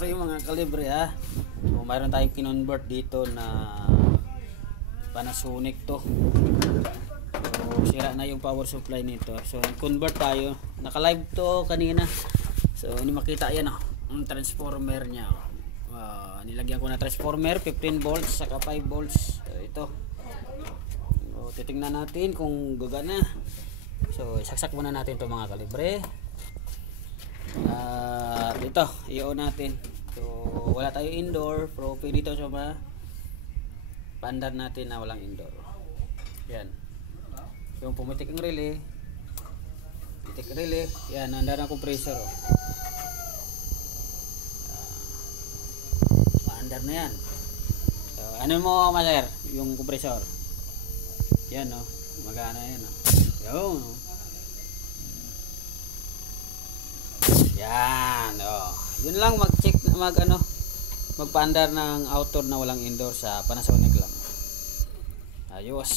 So yung mga kalibre ha, so, mayroon tayong kinonvert dito na Panasonic to. So sira na yung power supply nito. So convert tayo. Naka-live to kanina. So hindi makita yan ang transformer niya. Nilagyan ko na transformer 15 volts saka 5 volts. So ito. So titingnan natin kung gagana. So isaksak muna natin to mga kalibre. Ito, i-on natin. So wala tayo indoor, pero pwede ito sa pandar natin na walang indoor. Yan. Yung pumitik ang relay. Pumitik relay. Yan, nandar ang compressor. Maandar na yan. So, ano mo, master? Yung compressor. Yan, no? Magana yan, no? Yun, no? Yan, oh. Yun lang mag-check magpaandar ng outdoor na walang indoor sa Panasonic lang. Ayos.